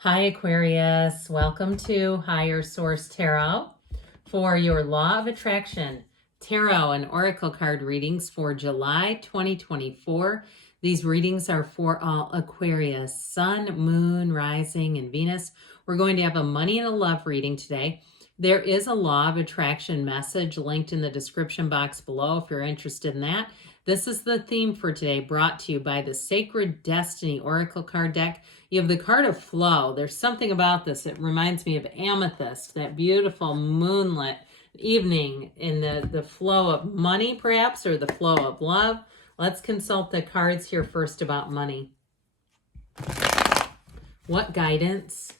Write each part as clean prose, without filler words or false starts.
Hi, Aquarius. Welcome to Higher Source Tarot for your Law of Attraction Tarot and Oracle card readings for July 2024. These readings are for all Aquarius, Sun, Moon, Rising, and Venus. We're going to have a money and a love reading today. There is a Law of Attraction message linked in the description box below if you're interested in that. This is the theme for today, brought to you by the Sacred Destiny Oracle card deck. You have the card of flow. There's something about this. It reminds me of amethyst, that beautiful moonlit evening in the flow of money, perhaps, or the flow of love. Let's consult the cards here first about money. What guidance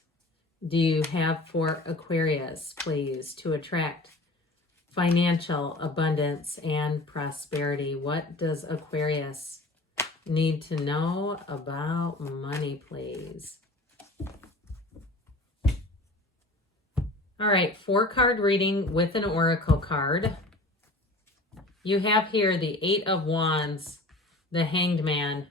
do you have for Aquarius, please, to attract financial abundance and prosperity? What does Aquarius need to know about money, please? All right, 4-card reading with an oracle card. You have here the 8 of Wands, the Hanged Man,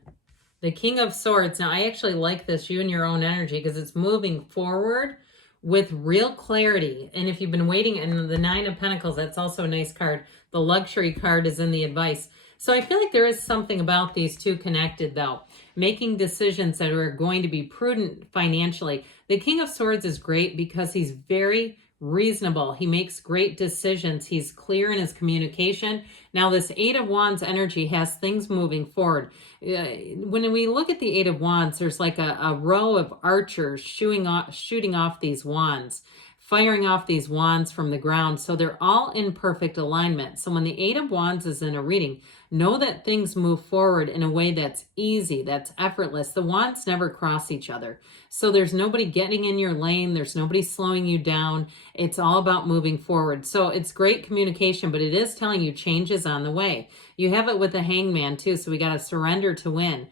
the King of Swords. Now, I actually like this, you and your own energy, because it's moving forward with real clarity. And if you've been waiting, and the 9 of Pentacles, that's also a nice card. The Luxury card is in the advice. So I feel like there is something about these two connected, though. Making decisions that are going to be prudent financially. The King of Swords is great because he's very reasonable. He makes great decisions. He's clear in his communication. Now, this 8 of Wands energy has things moving forward. When we look at the 8 of Wands, there's like a row of archers shooting off these wands, firing off these wands from the ground. So they're all in perfect alignment. So when the 8 of Wands is in a reading, know that things move forward in a way that's easy, that's effortless. The wands never cross each other. So there's nobody getting in your lane. There's nobody slowing you down. It's all about moving forward. So it's great communication, but it is telling you changes on the way. You have it with the Hangman too. So we got to surrender to win.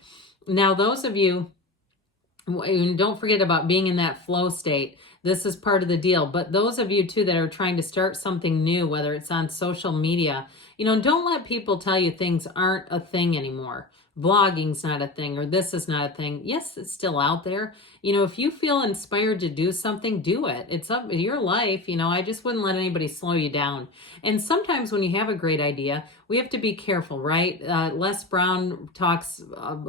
Now, those of you, don't forget about being in that flow state. This is part of the deal. But those of you too that are trying to start something new, whether it's on social media, don't let people tell you things aren't a thing anymore. Blogging's not a thing, or this is not a thing. Yes, it's still out there. If you feel inspired to do something, do it. It's up to your life. I just wouldn't let anybody slow you down. And sometimes when you have a great idea, we have to be careful, right? Les Brown talks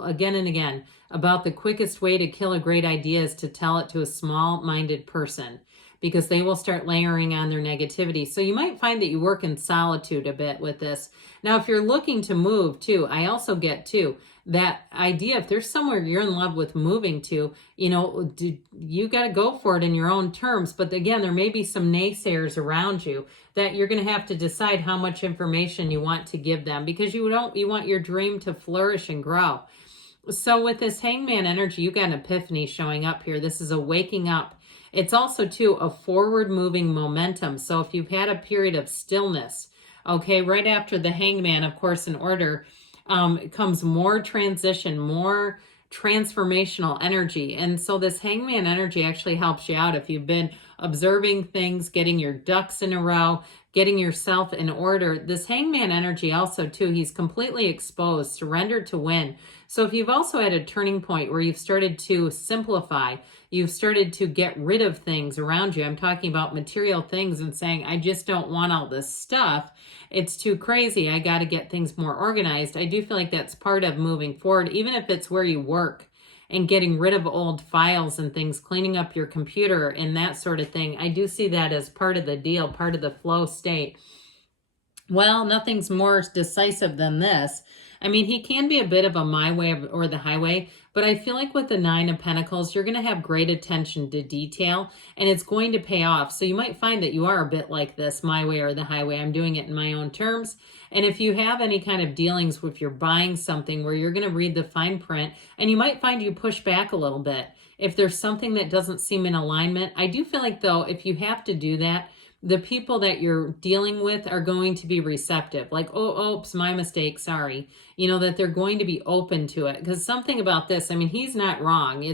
again and again about the quickest way to kill a great idea is to tell it to a small-minded person, because they will start layering on their negativity. So you might find that you work in solitude a bit with this. Now, if you're looking to move too, I also get too that idea, if there's somewhere you're in love with moving to, you got to go for it in your own terms. But again, there may be some naysayers around you that you're going to have to decide how much information you want to give them, because you want your dream to flourish and grow. So with this Hangman energy, you got an epiphany showing up here. This is a waking up. It's also, too, a forward-moving momentum. So if you've had a period of stillness, okay, right after the Hangman, of course, in order, comes more transition, more transformational energy. And so this Hangman energy actually helps you out if you've been observing things, getting your ducks in a row, getting yourself in order. This Hangman energy also, too, he's completely exposed, surrender to win. So if you've also had a turning point where you've started to simplify, you've started to get rid of things around you. I'm talking about material things and saying, I just don't want all this stuff. It's too crazy. I got to get things more organized. I do feel like that's part of moving forward, even if it's where you work and getting rid of old files and things, cleaning up your computer and that sort of thing. I do see that as part of the deal, part of the flow state. Well, nothing's more decisive than this. I mean, he can be a bit of a my way or the highway, but I feel like with the 9 of Pentacles, you're going to have great attention to detail, and it's going to pay off. So you might find that you are a bit like this, my way or the highway. I'm doing it in my own terms. And if you have any kind of dealings with you're buying something where you're going to read the fine print, and you might find you push back a little bit if there's something that doesn't seem in alignment. I do feel like, though, if you have to do that, the people that you're dealing with are going to be receptive. Like, oh, oops, my mistake, sorry. That they're going to be open to it. Because something about this, I mean, he's not wrong.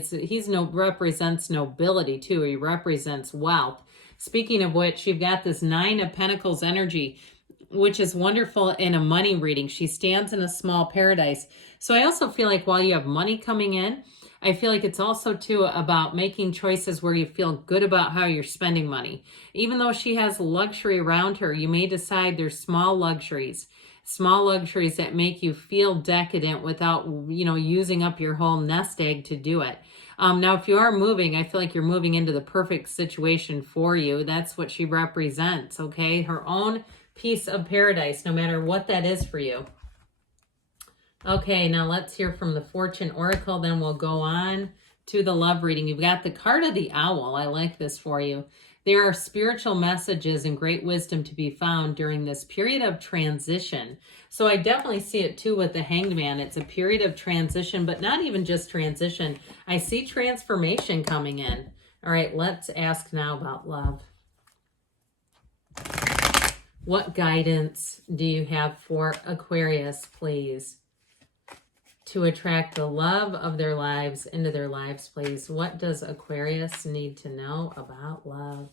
Represents nobility too. He represents wealth. Speaking of which, you've got this 9 of Pentacles energy, which is wonderful in a money reading. She stands in a small paradise. So I also feel like while you have money coming in, I feel like it's also too about making choices where you feel good about how you're spending money. Even though she has luxury around her, you may decide there's small luxuries that make you feel decadent without, using up your whole nest egg to do it. Now, if you are moving, I feel like you're moving into the perfect situation for you. That's what she represents, okay? Her own piece of paradise, no matter what that is for you. Okay, now let's hear from the Fortune Oracle. Then we'll go on to the love reading. You've got the card of the owl. I like this for you. There are spiritual messages and great wisdom to be found during this period of transition. So I definitely see it too with the Hanged Man. It's a period of transition, but not even just transition. I see transformation coming in. All right, let's ask now about love. What guidance do you have for Aquarius, please? To attract the love of their lives into their lives, please. What does Aquarius need to know about love?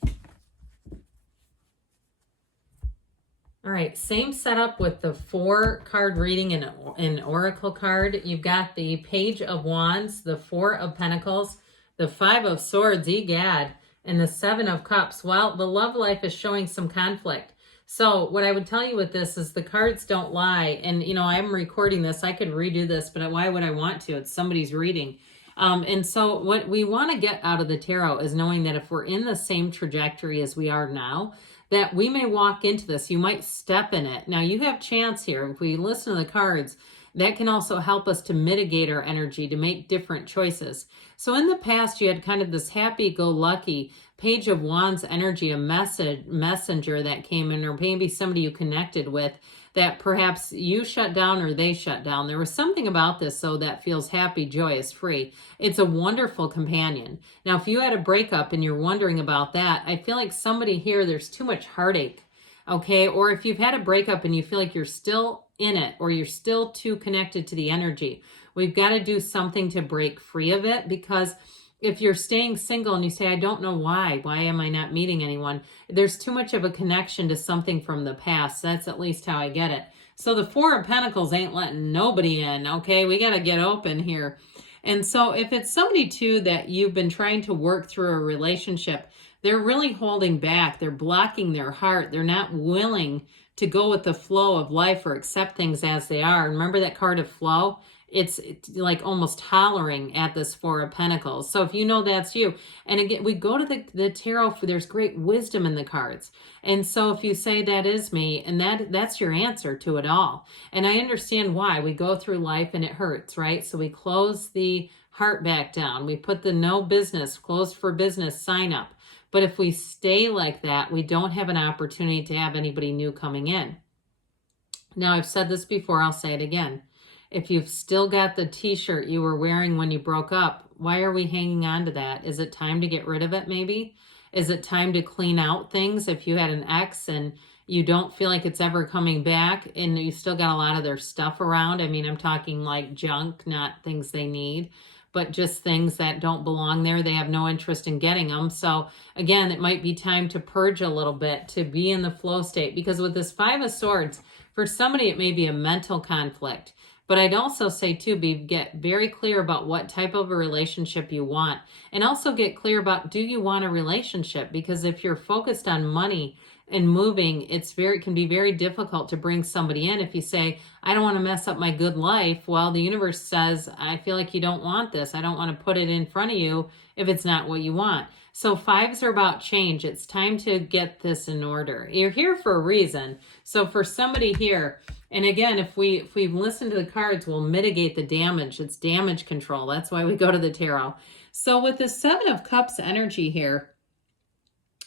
All right, same setup with the 4-card reading and an oracle card. You've got the Page of Wands, the 4 of Pentacles, the 5 of Swords, egad, and the 7 of Cups. Well, the love life is showing some conflict. So what I would tell you with this is the cards don't lie. And, I'm recording this. I could redo this, but why would I want to? It's somebody's reading. And so what we want to get out of the tarot is knowing that if we're in the same trajectory as we are now, that we may walk into this. You might step in it. Now, you have chance here. If we listen to the cards, that can also help us to mitigate our energy, to make different choices. So in the past, you had kind of this happy-go-lucky Page of Wands energy, a messenger that came in, or maybe somebody you connected with that perhaps you shut down or they shut down. There was something about this, though, that feels happy, joyous, free. It's a wonderful companion. Now, if you had a breakup and you're wondering about that, I feel like somebody here, there's too much heartache, okay? Or if you've had a breakup and you feel like you're still in it or you're still too connected to the energy, we've got to do something to break free of it, because if you're staying single and you say, I don't know why am I not meeting anyone? There's too much of a connection to something from the past. That's at least how I get it. So the 4 of Pentacles ain't letting nobody in, okay? We got to get open here. And so if it's somebody too that you've been trying to work through a relationship, they're really holding back. They're blocking their heart. They're not willing to go with the flow of life or accept things as they are. Remember that card of flow? It's like almost hollering at this 4 of Pentacles. So if you know that's you, and again, we go to the tarot for, there's great wisdom in the cards. And so if you say that is me, and that's your answer to it all. And I understand why. We go through life and it hurts, right? So we close the heart back down. We put the no business, closed for business sign up. But if we stay like that, we don't have an opportunity to have anybody new coming in. Now, I've said this before, I'll say it again. If you've still got the t-shirt you were wearing when you broke up, why are we hanging on to that? Is it time to get rid of it maybe? Is it time to clean out things? If you had an ex and you don't feel like it's ever coming back and you still got a lot of their stuff around, I mean, I'm talking like junk, not things they need, but just things that don't belong there. They have no interest in getting them. So again, it might be time to purge a little bit, to be in the flow state, because with this 5 of Swords, for somebody, it may be a mental conflict. But I'd also say too, get very clear about what type of a relationship you want, and also get clear about, do you want a relationship? Because if you're focused on money and moving, it can be very difficult to bring somebody in. If you say, I don't want to mess up my good life, well, the universe says, I feel like you don't want this. I don't want to put it in front of you if it's not what you want. So 5s are about change. It's time to get this in order. You're here for a reason. So for somebody here, and again, if we've listened to the cards, we'll mitigate the damage. It's damage control. That's why we go to the tarot. So with the 7 of Cups energy here,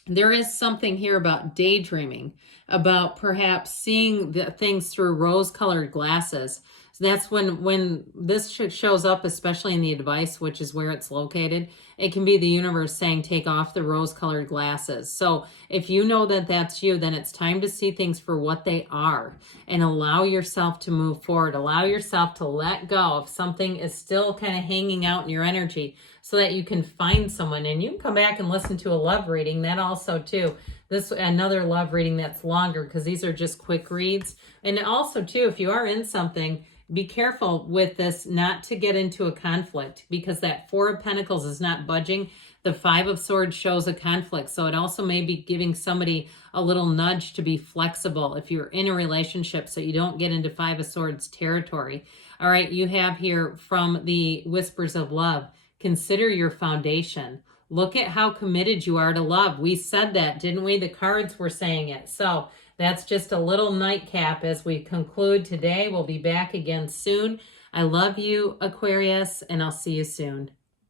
there is something here about daydreaming, about perhaps seeing the things through rose-colored glasses. So that's when this shows up, especially in the advice, which is where it's located. It can be the universe saying, take off the rose-colored glasses. So if you know that that's you, then it's time to see things for what they are and allow yourself to move forward. Allow yourself to let go if something is still kind of hanging out in your energy, so that you can find someone. And you can come back and listen to a love reading. That also too, this another love reading that's longer, because these are just quick reads. And also too, if you are in something, be careful with this not to get into a conflict, because that Four of Pentacles is not budging. The Five of Swords shows a conflict. So it also may be giving somebody a little nudge to be flexible if you're in a relationship, so you don't get into Five of Swords territory. All right, you have here from the Whispers of Love, consider your foundation. Look at how committed you are to love. We said that, didn't we? The cards were saying it. So that's just a little nightcap as we conclude today. We'll be back again soon. I love you, Aquarius, and I'll see you soon.